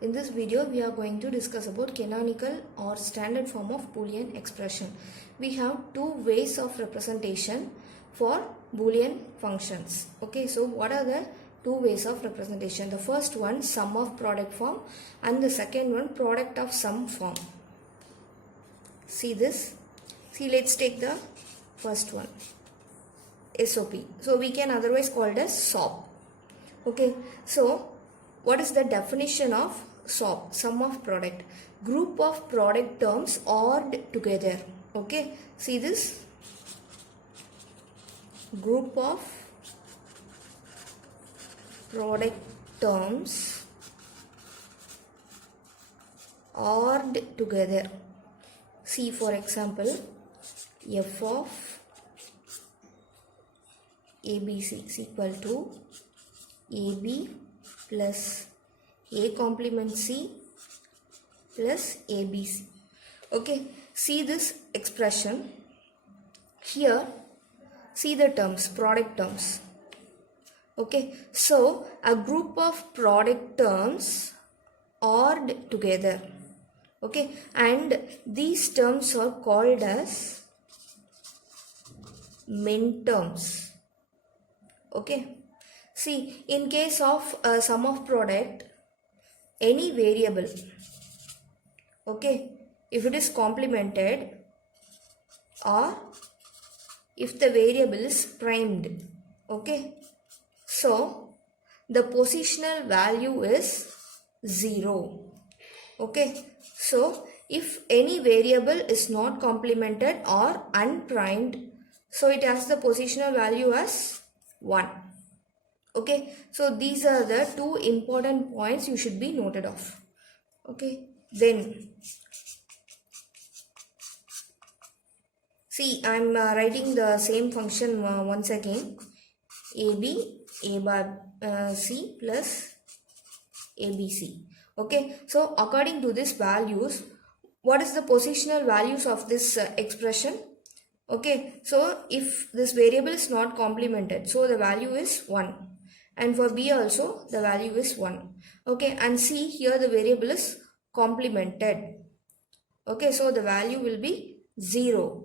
In this video, we are going to discuss about canonical or standard form of Boolean expression. We have two ways of representation for Boolean functions. Okay, so what are the two ways of representation? The first one, sum of product form, and the second one, product of sum form. See this? See, let's take the first one, SOP. So we can otherwise call it as SOP. Okay, so what is the definition of SOP? Sum of product. Group of product terms ORed together. Okay, see this? Group of product terms ORed together. See, for example, f of ABC is equal to AB plus A complement C plus ABC. Okay, see this expression here. See the terms, product terms. Okay, so a group of product terms ORed together. Okay, and these terms are called as min terms. Okay, see, in case of a sum of product, any variable, okay, if it is complemented or if the variable is primed, okay, so the positional value is 0. Okay, so if any variable is not complemented or unprimed, so it has the positional value as 1. Okay, so these are the two important points you should be noted of. Okay, then see, I am writing the same function once again. AB, A bar C plus ABC. Okay, so according to these values, what is the positional values of this expression? Okay, so if this variable is not complemented, so the value is 1. And for B also, the value is 1. Okay, and C, here the variable is complemented. Okay, so the value will be 0.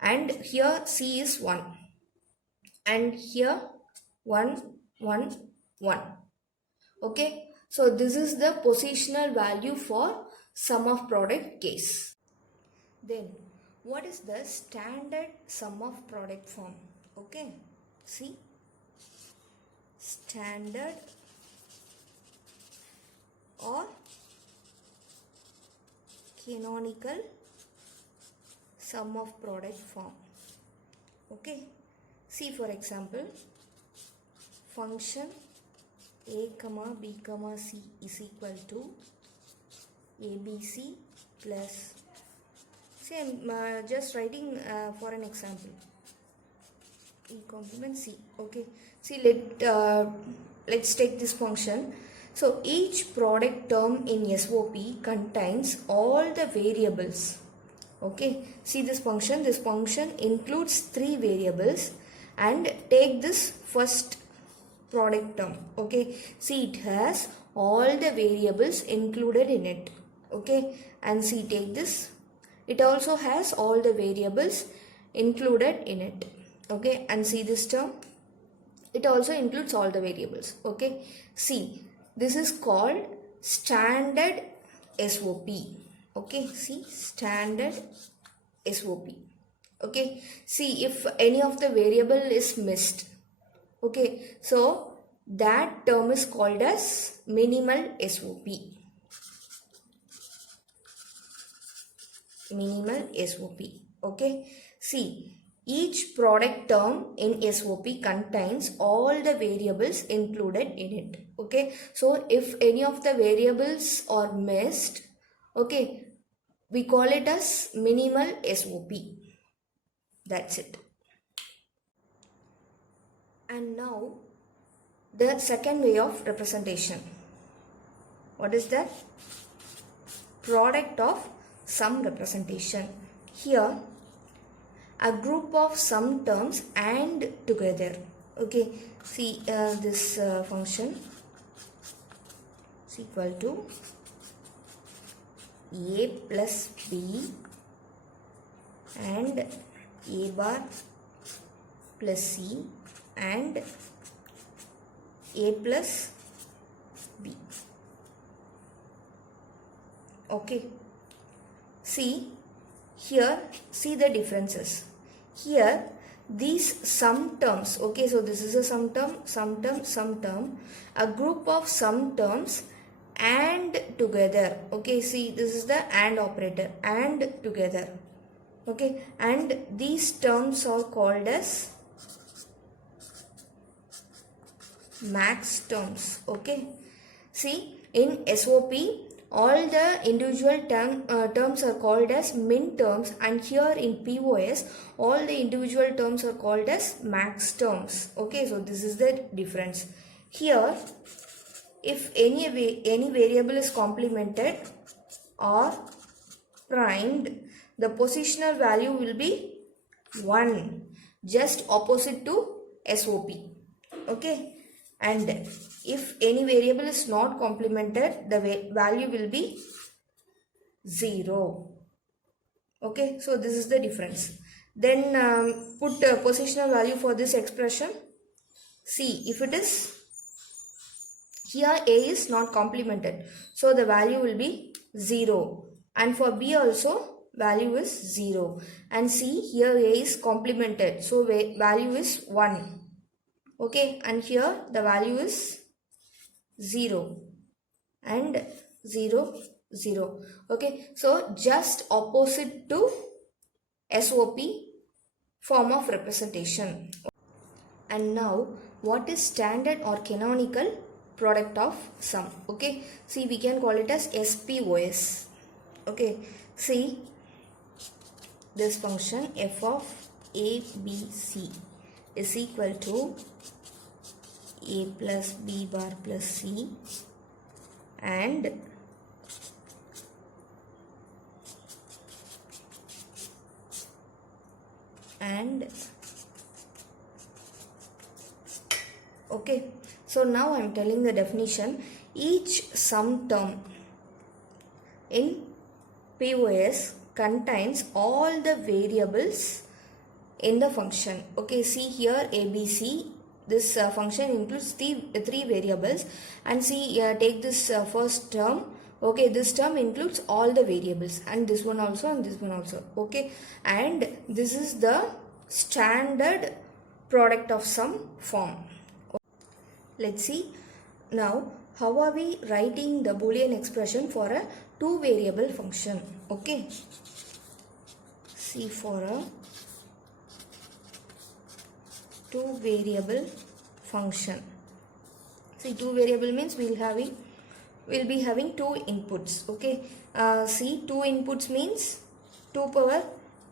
And here C is 1. And here 1, 1, 1. Okay, so this is the positional value for sum of product case. Then, what is the standard sum of product form? Okay, see, standard or canonical sum of product form. Okay, see, for example, function A comma B comma C is equal to ABC plus, see, I'm just writing for an example, E complement C. Okay, see, let's take this function. So each product term in SOP contains all the variables. Okay, see this function includes 3 variables, and take this first product term. Okay, see, it has all the variables included in it. Okay, and see, take this, it also has all the variables included in it. Okay, and see this term, it also includes all the variables. Okay, see, this is called standard SOP. Okay, see, standard SOP. Okay, see, if any of the variable is missed, okay, so that term is called as minimal SOP. Minimal SOP. Okay, see, each product term in SOP contains all the variables included in it. Okay, so if any of the variables are missed, okay, we call it as minimal SOP. That's it. And now the second way of representation. What is that? Product of sum representation. Here, a group of sum terms AND together. Okay, see this function is equal to a plus b and a bar plus c and a plus b. Okay, see here, see the differences here. These sum terms, okay, so this is a sum term, a group of sum terms and together. Okay, see, this is the and operator, and together. Okay, and these terms are called as max terms. Okay, see, in SOP all the individual terms are called as min terms, and here in POS all the individual terms are called as max terms. Okay, so this is the difference. Here, if any variable is complemented or primed, the positional value will be 1, just opposite to SOP. Okay, and if any variable is not complemented, the value will be 0. Okay, so this is the difference. Then put positional value for this expression. See, if it is here a is not complemented, so the value will be 0, and for b also value is 0, and see, here a is complemented, so value is 1. Okay, and here the value is 0 and 0, 0. Okay, so just opposite to SOP form of representation. And now, what is standard or canonical product of sum? Okay, see, we can call it as SPOS. Okay, see, this function f of a, b, c is equal to a plus b bar plus c and okay, so now I am telling the definition. Each sum term in POS contains all the variables in the function. Okay, see here ABC, this function includes three variables, and see, take this first term. Okay, this term includes all the variables, and this one also, and this one also. Okay, and this is the standard product of sum form. Let's see now how are we writing the Boolean expression for a two variable function. Okay, see, for a two variable function, see, two variable means we'll be having two inputs. Okay, see, two inputs means 2 power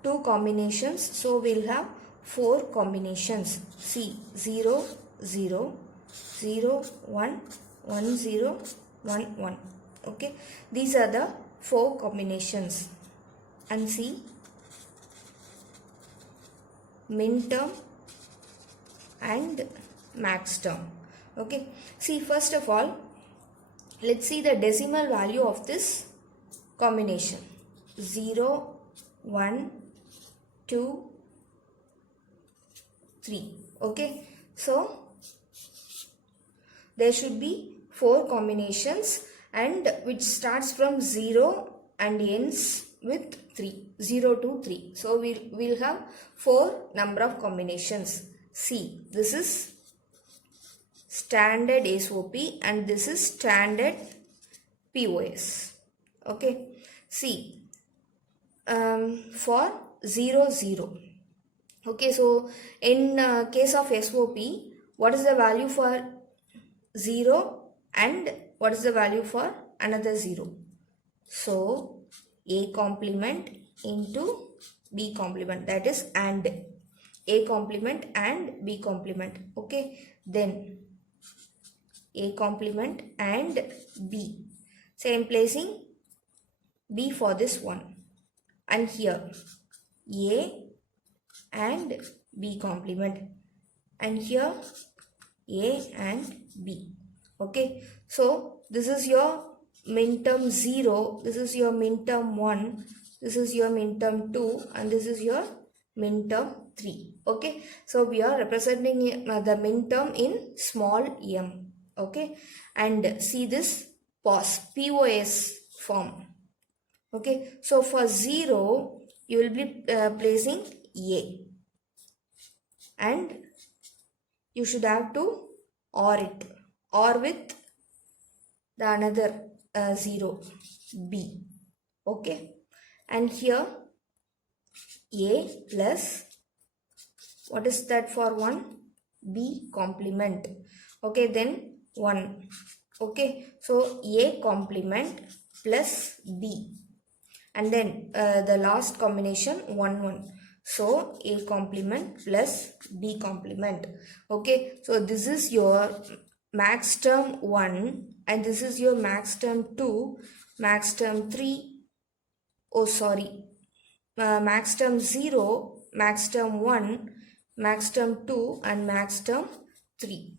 2 combinations, so we'll have 4 combinations. See, 0 0 0 1 1 0 1 1. Okay, these are the 4 combinations. And see, min term and max term. Okay, see, first of all, let's see the decimal value of this combination. 0 1 2 3. Okay, so there should be 4 combinations, and which starts from 0 and ends with 3, 0 to 3. So we'll have 4 number of combinations. See, this is standard SOP and this is standard POS. Okay, see, for 0 0. Okay, so in case of SOP, what is the value for 0 and what is the value for another 0? So A complement into B complement, that is AND. A complement and B complement. Okay, then A complement and B. So I am placing B for this one, and here A and B complement, and here A and B. Okay, so this is your minterm 0, this is your minterm 1, this is your minterm 2, and this is your minterm 3. Okay, so we are representing the minterm in small m. Okay, and see this POS form. Okay, so for 0 you will be placing A, and you should have to OR it, OR with the another 0, B. Okay, and here A plus, what is that for 1? B complement. Okay, then 1. Okay, so A complement plus B, and then the last combination 1 1. So A complement plus B complement. Okay, so this is your max term 1, and this is your max term 2, max term 3, oh sorry, max term 0, max term 1, max term 2, and max term 3.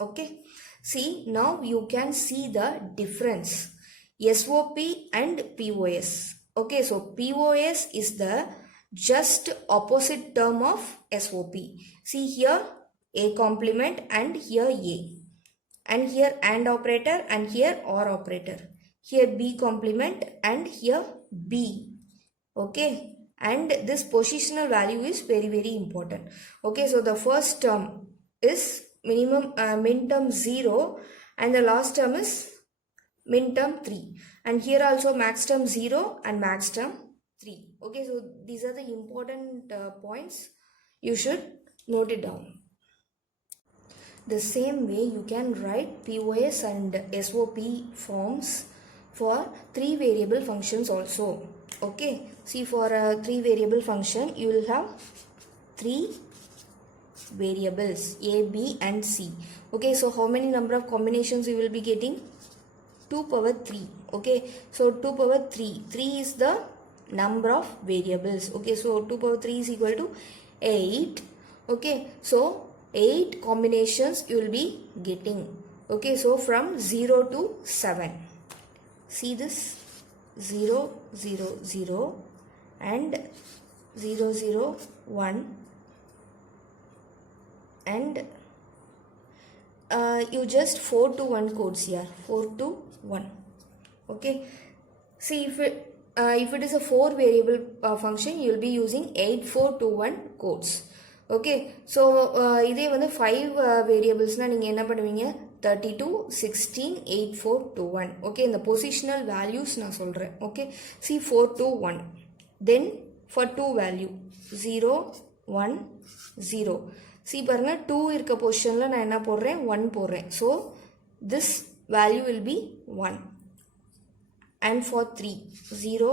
Okay, see, now you can see the difference SOP and POS. Okay, so POS is the just opposite term of SOP. See here A complement and here A, and here AND operator and here OR operator, here B complement and here B. Okay, and this positional value is very important. Okay, so the first term is minterm 0, and the last term is minterm 3, and here also max term 0 and max term 3. Okay, so these are the important points, you should note it down. The same way you can write POS and SOP forms for 3 variable functions also. Okay, see, for a 3 variable function you will have 3 variables A, B and C. Okay, so how many number of combinations you will be getting? 2 power 3. Okay, so 2 power 3, 3 is the number of variables. Okay, so 2 power 3 is equal to 8. Okay, so 8 combinations you will be getting. Okay, so from 0 to 7. See this 0 0 0 and 0 0 1, and you just 4 to 1 codes here, 4 to 1. Okay, see, if it is a 4 variable function, you will be using 8 4 to 1 codes. Okay, so இதே வந்து 5 variables நீங்க என்ன பண்ணுவீங்க? 32 16 8 4 2 1. Okay, இந்த positional values நான் சொல்றேன். Okay, see 4 to 1. Then for 2 value 0 1 0. See பாருங்க, 2 இருக்க பொசிஷன்ல நான் என்ன போடுறேன்? 1 போடுறேன். So this value will be 1. And for 3 0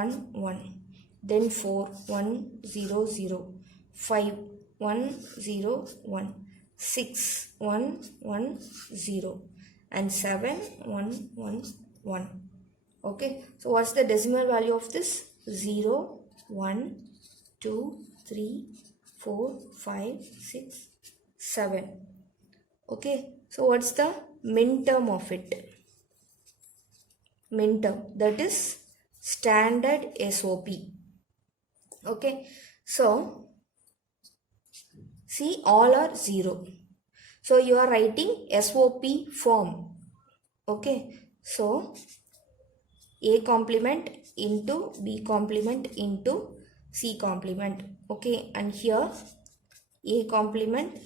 1 1. Then 4 1 0 0. 5 1 0 1, 6 1 1 0, and 7 1 1 1. Okay, so what's the decimal value of this? 0 1 2 3 4 5 6 7. Okay, so what's the minterm of it? Minterm, that is standard SOP. Okay, so see, all are 0. So you are writing SOP form. Okay, so A complement into B complement into C complement. Okay, and here A complement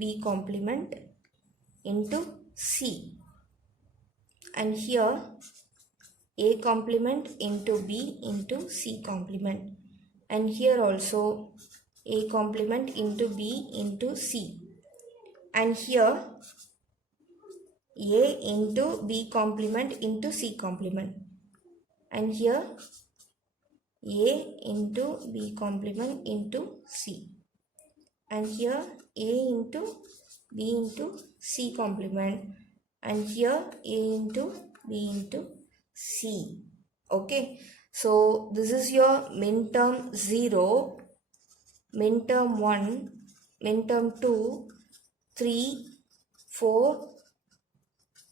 B complement into C, and here A complement into B into C complement, and here also A complement into B into C, and here A into B complement into C complement, and here A into B complement into C, and here A into B into C complement, and here A into B into C. Okay, so this is your minterm 0, minterm 1, minterm 2, 3, 4,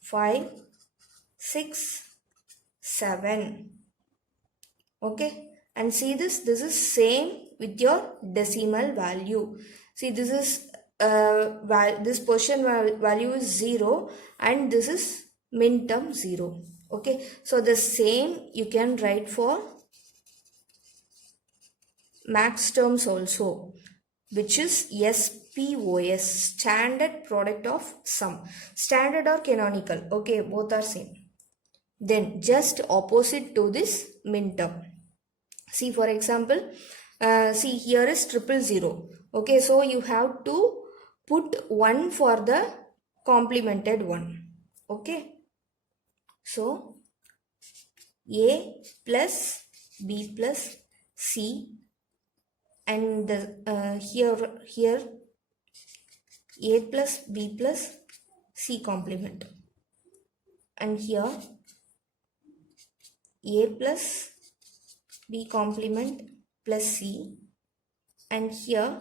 5, 6, 7. Okay, and see this is same with your decimal value. See, this is this portion value is 0 and this is min term 0. Okay, so the same you can write for max terms also, which is SPOS, standard product of sum. Standard or canonical, okay, both are same. Then just opposite to this min term. See, for example, see here is 000. Okay, so you have to put 1 for the complemented one. Okay, so A plus B plus C, and here A plus B plus C complement, and here A plus B complement plus C, and here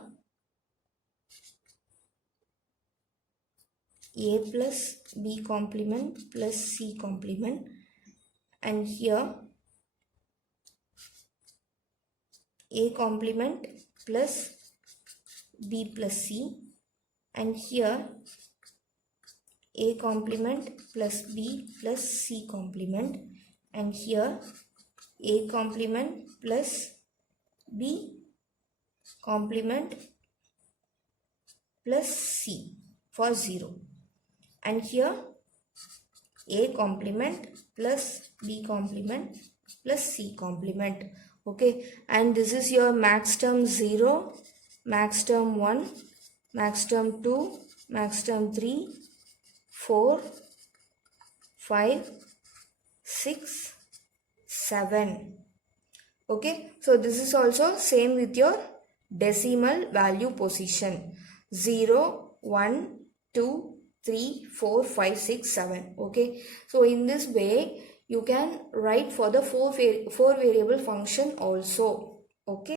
A plus B complement plus C complement, and here A complement plus B plus C, and here A complement plus B plus C complement, and here A complement plus B complement plus C for 0, and here A complement plus B complement plus C complement. Okay, and this is your max term 0, max term 1, max term 2, max term 3, 4, 5, 6, 7. Okay, so this is also same with your decimal value position 0, 1, 2, 3, 4, 5, 6, 7. Okay, so in this way you can write for the four variable function also. Okay.